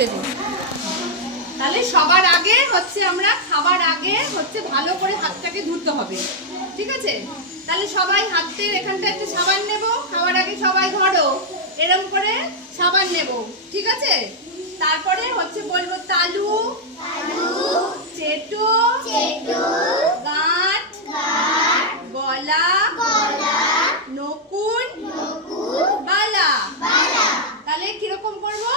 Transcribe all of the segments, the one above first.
তুলে দিই। তাহলে সবার আগে হচ্ছে আমরা খাবার আগে হচ্ছে ভালো করে হাতটাকে ধুতে হবে, ঠিক আছে? তাহলে সবাই হাতের এখানটা একটু সাবান নেব, খাবার আগে সবাই ধরো এরকম করে সাবান নেব, ঠিক আছে? তারপরে হচ্ছে বলবো তালু, চেটো, গাঁট, গলা, নকুন, বালা। তাহলে কিরকম করবো?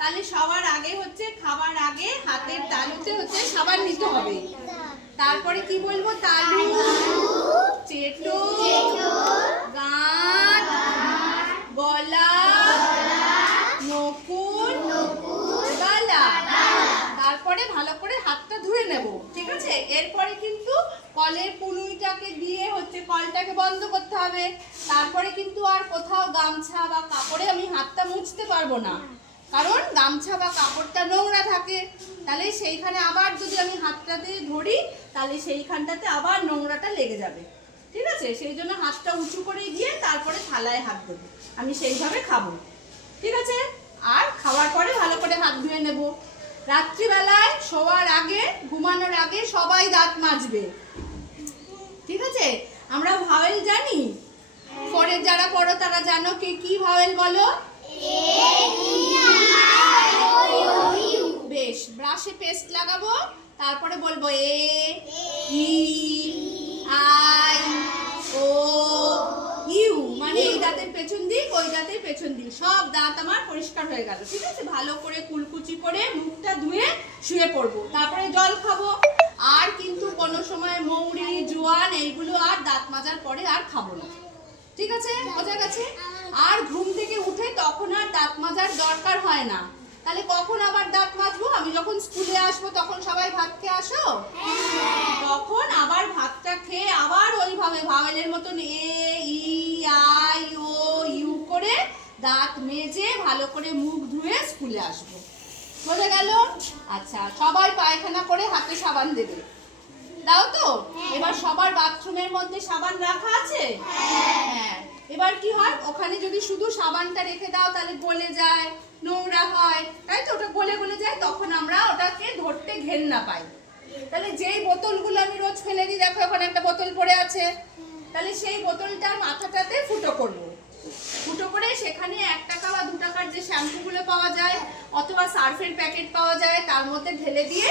তাহলে সবার আগে হচ্ছে খাবার আগে হাতের তালুতে হচ্ছে সাবান নিতে হবে। তারপরে কি বলবো? তালু, চেটো, গাঁট, গলা, নকুন, বালা। তারপরে ভালো করে হাতটা ধুয়ে নেব, ঠিক আছে? এরপরে কিন্তু কলের পুনুইটাকে দিয়ে হচ্ছে কলটাকে বন্ধ করতে হবে। তারপরে কিন্তু আর কোথাও গামছা বা কাপড়ে আমি হাতটা মুছতে পারবো না, কারণ গামছা বা কাপড়টা নোংরা থাকে। তাহলে সেইখানে আবার যদি আমি হাতটা দিয়ে ধরি তাহলে সেইখানটাতে আবার নোংরাটা লেগে যাবে, ঠিক আছে? সেই জন্য হাতটা উঁচু করে গিয়ে তারপরে থালায় হাত দেবো, আমি সেইভাবে খাবো, ঠিক আছে? আর খাওয়ার পরে ভালো করে হাত ধুয়ে নেব। রাত্রিবেলায় শোয়ার আগে, ঘুমানোর আগে সবাই দাঁত মাজবে, ঠিক আছে? আমরা ভাওয়েল জানি, পরে যারা পড়ো তারা জানো কি ভাওয়েল বলো? বেশ, ব্রাশে পেস্ট লাগাবো, তারপরে বলবো এ, ই, আই, ও, ইউ, মানে এই দাঁতের পেছন দিক ওই দাঁতের পেছন দিক সব দাঁত আমার পরিষ্কার হয়ে গেল, ঠিক আছে? ভালো করে কুলকুচি করে মুখটা ধুয়ে শুয়ে পড়বো, তারপরে জল খাবো। আর কিন্তু কোনো সময় মৌরি, জোয়ান এইগুলো আর দাঁত মাজার পরে আর খাবো না, ঠিক আছে? বোঝা গেছে? আর ঘুম থেকে উঠে তখন আর দাঁত মাজার দরকার হয় না। তাহলে কখন আবার দাঁত মাজবো? আমি যখন স্কুলে আসবো তখন সবাই ভাত খেয়ে আসো, তখন আবার ভাতটা খেয়ে আবার ওইভাবে ভাওয়েলের মতন এ, ই, আই, ও, ইউ করে দাঁত মেজে ভালো করে মুখ ধুয়ে স্কুলে আসবো। বোঝা গেল? আচ্ছা, সবাই পায়খানা করে হাতে সাবান দেবে, দাও তো? এবার সবার বাথরুমের মধ্যে সাবান রাখা আছে? হ্যাঁ। এবার কি হয়, ওখানে যদি শুধু সাবানটা রেখে দাও তাহলে গলে যায়, নোংরা হয়, তাই তো? ওটা গলে যায়, তখন আমরা ওটাকে ধরতে ঘেন্না পাই। তাহলে যেই বোতলগুলো আমি রোজ ফেলে দিই, দেখো ওখানে একটা বোতল পড়ে আছে, তাহলে সেই বোতলটার মাথাটাতে ফুটো করব, ফুটো করে সেখানে 1 টাকা বা 2 টাকার যে শ্যাম্পুগুলো পাওয়া যায় অথবা সার্ফের প্যাকেট পাওয়া যায় তার মধ্যে ঢেলে দিয়ে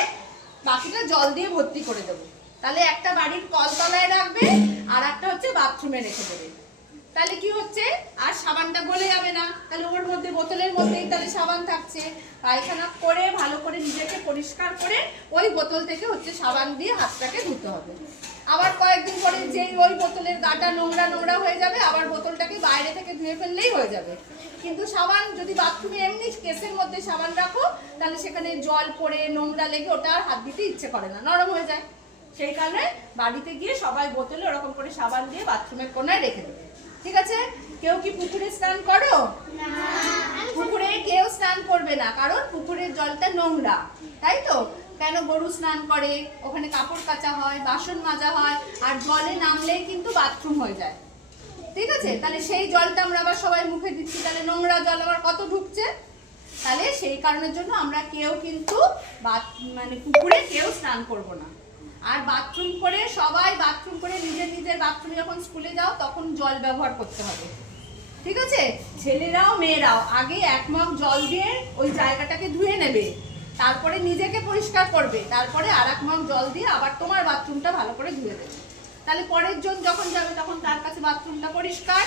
বাকিটা জল দিয়ে ভর্তি করে দেবো। তাহলে একটা বাড়ির কলতলায় রাখবে আর একটা হচ্ছে বাথরুমে রেখে দেবে। তাহলে কি হচ্ছে, আর সাবানটা গলে যাবে না, তাহলে ওর মধ্যে বোতলের মধ্যেই তাহলে সাবান থাকছে। পায়খানা করে ভালো করে নিজেকে পরিষ্কার করে ওই বোতল থেকে হচ্ছে সাবান দিয়ে হাতটাকে ধুতে হবে। আবার কয়েকদিন পরে যেই ওই বোতলের গাটা নোংরা হয়ে যাবে, আবার বোতলটাকে বাইরে থেকে ধুয়ে ফেললেই হয়ে যাবে। কিন্তু সাবান যদি বাথরুমে এমনি কেসের মধ্যে সাবান রাখো তাহলে সেখানে জল পড়ে নোংরা লেগে ওটা আর হাত দিতে ইচ্ছে করে না, নরম হয়ে যায়। সেই কারণে বাড়িতে গিয়ে সবাই বোতলে ওরকম করে সাবান দিয়ে বাথরুমের কোনায় রেখে দেবে, ঠিক আছে? কেউ কি পুকুরে স্নান করো? পুকুরে কেউ স্নান করবে না, কারণ পুকুরের জলটা নোংরা, তাই তো? কেন? গরু স্নান করে, ওখানে কাপড় কাচা হয়, বাসন মাজা হয়, আর জলে নামলেই কিন্তু বাথরুম হয়ে যায়, ঠিক আছে? তাহলে সেই জলটা আমরা আবার সবাই মুখে দিচ্ছি, তাহলে নোংরা জল আবার কত ঢুকছে। তাহলে সেই কারণের জন্য আমরা কেউ কিন্তু মানে পুকুরে কেউ স্নান করব না। আর বাথরুম করে সবাই বাথরুম করে নিজের বাথরুমে যখন স্কুলে যাও তখন জল ব্যবহার করতে হবে, ঠিক আছে? ছেলেরাও মেয়েরাও আগে 1 মগ জল দিয়ে ওই জায়গাটাকে ধুয়ে নেবে, তারপরে নিজেকে পরিষ্কার করবে, তারপরে আর 1 মগ জল দিয়ে আবার তোমার বাথরুমটা ভালো করে ধুয়ে দেবে। তাহলে পরের জন যখন যাবে তখন তার কাছে বাথরুমটা পরিষ্কার,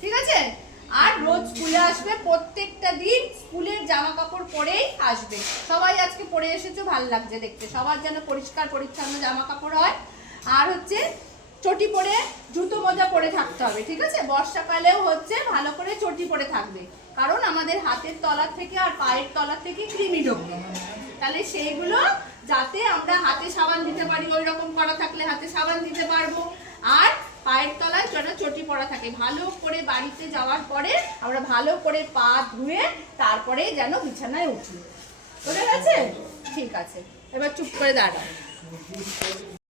ঠিক আছে? আর রোজ স্কুলে আসবে, প্রত্যেকটা দিন স্কুলের জামা কাপড় পরেই আসবে। সবাই আজকে পরে এসেছো, ভালো লাগছে দেখতে, সবার যেন পরিষ্কার পরিচ্ছন্ন জামা কাপড় হয়। আর হচ্ছে চটি পরে, জুতো মোজা পরে থাকতে হবে, ঠিক আছে? বর্ষাকালেও হচ্ছে ভালো করে চটি পরে থাকবে, কারণ আমাদের হাতের তলা থেকে আর পায়ের তলা থেকে কৃমি ঢোকে। তাহলে সেইগুলো যাতে আমরা হাতে সাবান দিতে পারি, ওই রকম করা থাকলে হাতে সাবান দিতে পারবো। আর পায়ের তলায় যেন চটি পরা থাকে, ভালো করে বাড়িতে যাওয়ার পরে আমরা ভালো করে পা ধুয়ে তারপরে যেন বিছানায় উঠি। বুঝে গেছে? ঠিক আছে, এবার চুপ করে দাঁড়াও।